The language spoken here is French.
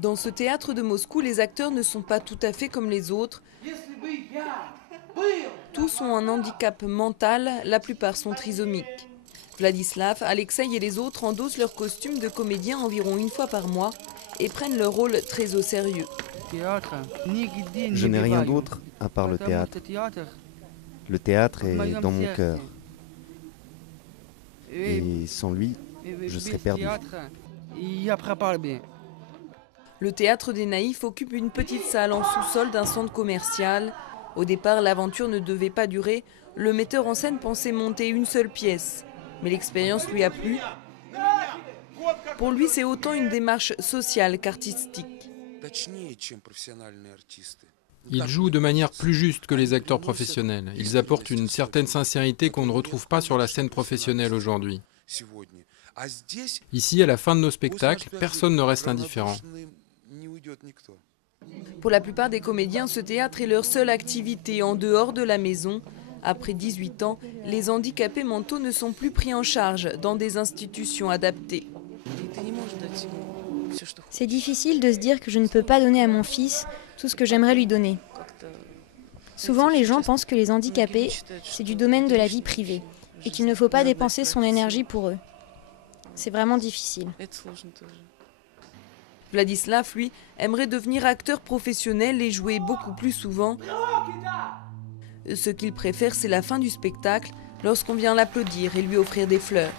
Dans ce théâtre de Moscou, les acteurs ne sont pas tout à fait comme les autres. Tous ont un handicap mental, la plupart sont trisomiques. Vladislav, Alexei et les autres endossent leur costume de comédien environ une fois par mois et prennent leur rôle très au sérieux. Je n'ai rien d'autre à part le théâtre. Le théâtre est dans mon cœur. Et sans lui, je serais perdu. Le théâtre des Naïfs occupe une petite salle en sous-sol d'un centre commercial. Au départ, l'aventure ne devait pas durer. Le metteur en scène pensait monter une seule pièce. Mais l'expérience lui a plu. Pour lui, c'est autant une démarche sociale qu'artistique. Ils jouent de manière plus juste que les acteurs professionnels. Ils apportent une certaine sincérité qu'on ne retrouve pas sur la scène professionnelle aujourd'hui. Ici, à la fin de nos spectacles, personne ne reste indifférent. Pour la plupart des comédiens, ce théâtre est leur seule activité en dehors de la maison. Après 18 ans, les handicapés mentaux ne sont plus pris en charge dans des institutions adaptées. C'est difficile de se dire que je ne peux pas donner à mon fils tout ce que j'aimerais lui donner. Souvent, les gens pensent que les handicapés, c'est du domaine de la vie privée et qu'il ne faut pas dépenser son énergie pour eux. C'est vraiment difficile. Vladislav, lui, aimerait devenir acteur professionnel et jouer beaucoup plus souvent. Ce qu'il préfère, c'est la fin du spectacle, lorsqu'on vient l'applaudir et lui offrir des fleurs.